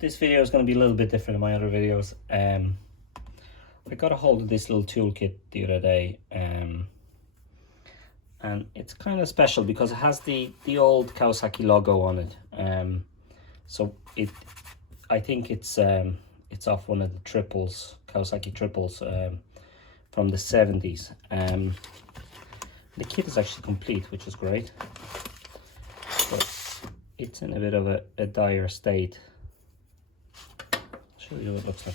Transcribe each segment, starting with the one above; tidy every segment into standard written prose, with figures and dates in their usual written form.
this video is going to be a little bit different than my other videos. I got a hold of this little toolkit the other day, and it's kind of special because it has the old Kawasaki logo on it. So I think it's off one of the triples, Kawasaki triples, from the 70s. The kit is actually complete, which is great, but it's in a bit of a dire state. I'll show you what it looks like.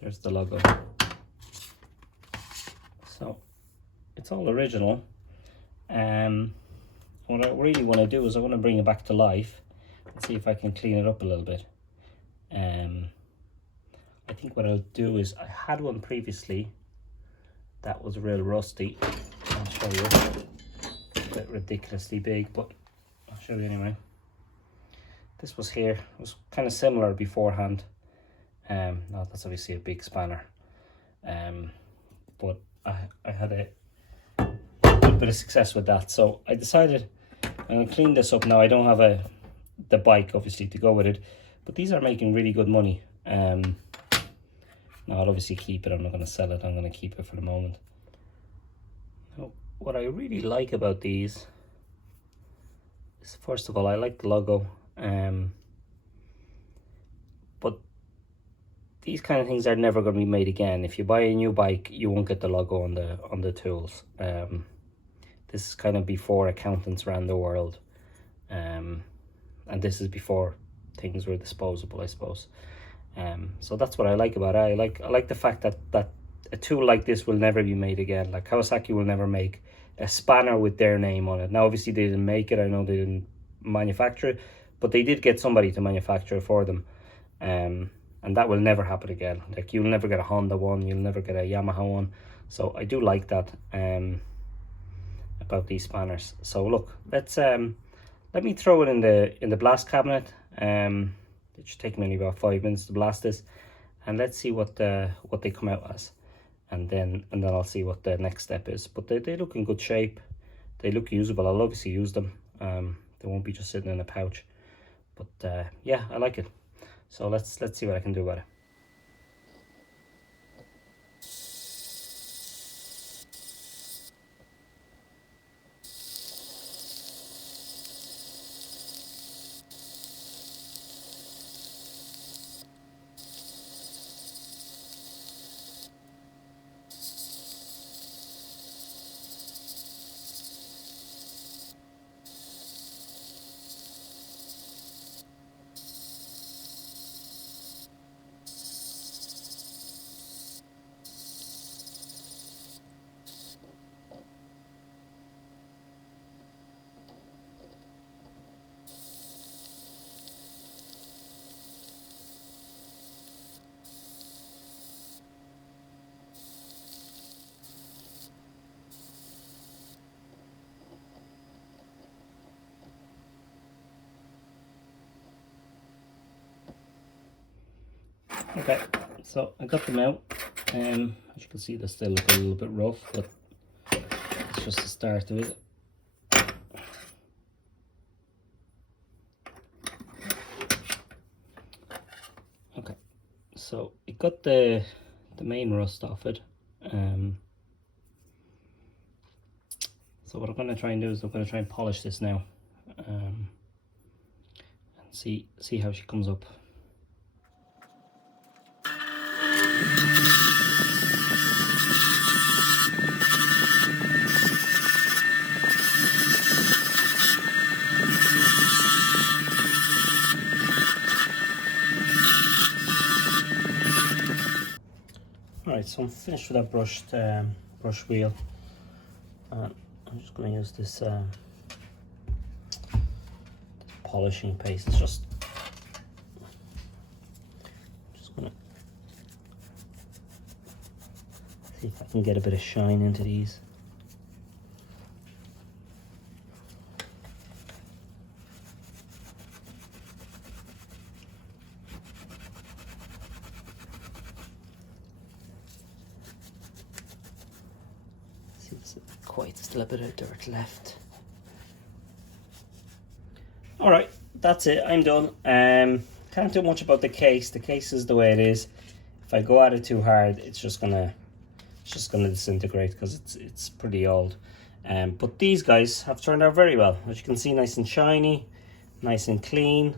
There's the logo. So it's all original. What I really want to do is I want to bring it back to life and see if I can clean it up a little bit. I think what I'll do is, I had one previously that was real rusty. I'll show you. It's a bit ridiculously big, but I'll show you anyway. This was here. It was kind of similar beforehand. No, that's obviously a big spanner, but I had a little bit of success with that, so I decided I'm going to clean this up now. I don't have the bike obviously to go with it, but these are making really good money. Now I'll obviously keep it. I'm not going to sell it. I'm going to keep it for the moment. Now, what I really like about these is, first of all, I like the logo, but these kind of things are never going to be made again. If you buy a new bike, you won't get the logo on the tools. This is kind of before accountants ran the world, and this is before things were disposable, I suppose. So that's what I like about it. I like the fact that a tool like this will never be made again. Like Kawasaki will never make a spanner with their name on it. Now obviously they didn't make it. I know they didn't manufacture it, but they did get somebody to manufacture it for them. And that will never happen again. Like, you'll never get a Honda one, you'll never get a Yamaha one. So I do like that about these spanners. So look, let's let me throw it in the blast cabinet. It should take me only about 5 minutes to blast this, and let's see what they come out as, and then I'll see what the next step is. But they look in good shape. They look usable. I'll obviously use them. They won't be just sitting in a pouch. But yeah, I like it. So let's see what I can do about it. Okay, so I got them out. As you can see, they still look a little bit rough, but it's just the start of it. Okay, so it got the main rust off it. So what I'm going to try and do is I'm going to try and polish this now, and see how she comes up. Alright, so I'm finished with that brush wheel. I'm just going to use this polishing paste. It's just going to see if I can get a bit of shine into these. Quite still a bit of dirt left. All right, that's it. I'm done. Can't do much about the case. The case is the way it is. If I go at it too hard, it's just gonna disintegrate because it's pretty old. But these guys have turned out very well. As you can see, nice and shiny, nice and clean.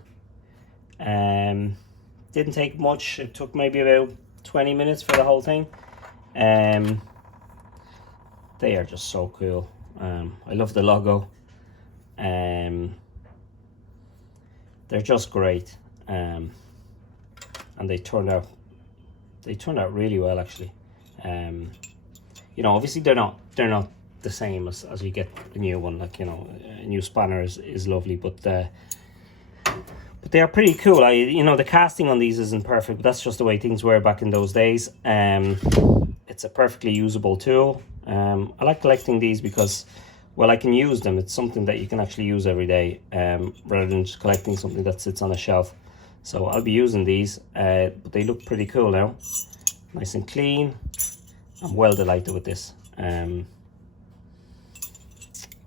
Didn't take much. It took maybe about 20 minutes for the whole thing. They are just so cool. I love the logo. They're just great, and they turned out really well actually. You know, obviously they're not the same as you get a new one. Like, you know, a new spanner is lovely, but they are pretty cool. You know, the casting on these isn't perfect, but that's just the way things were back in those days. It's a perfectly usable tool. I like collecting these because, well, I can use them. It's something that you can actually use every day, rather than just collecting something that sits on a shelf. So I'll be using these, but they look pretty cool now. Nice and clean. I'm well delighted with this.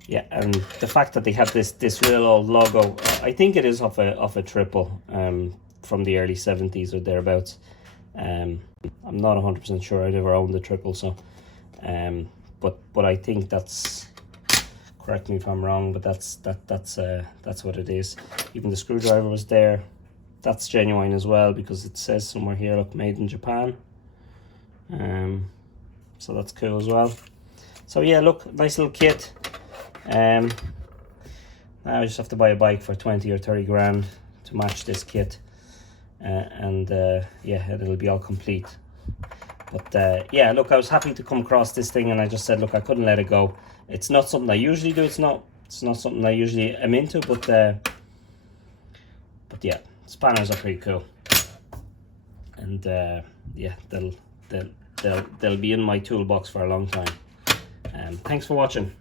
Yeah, and the fact that they have this little old logo, I think it is off a triple, from the early 70s or thereabouts. I'm not 100% sure. I never owned the triple, so but I think that's, correct me if I'm wrong, but that's what it is. Even the screwdriver was there. That's genuine as well, because it says somewhere here, look, made in Japan. So that's cool as well. So yeah, look, nice little kit. Now I just have to buy a bike for 20 or 30 grand to match this kit, and yeah, it'll be all complete. But yeah, look, I was happy to come across this thing, and I just said, look, I couldn't let it go. It's not something I usually do. It's not something I usually am into, but yeah, spanners are pretty cool, and yeah, they'll be in my toolbox for a long time. Thanks for watching.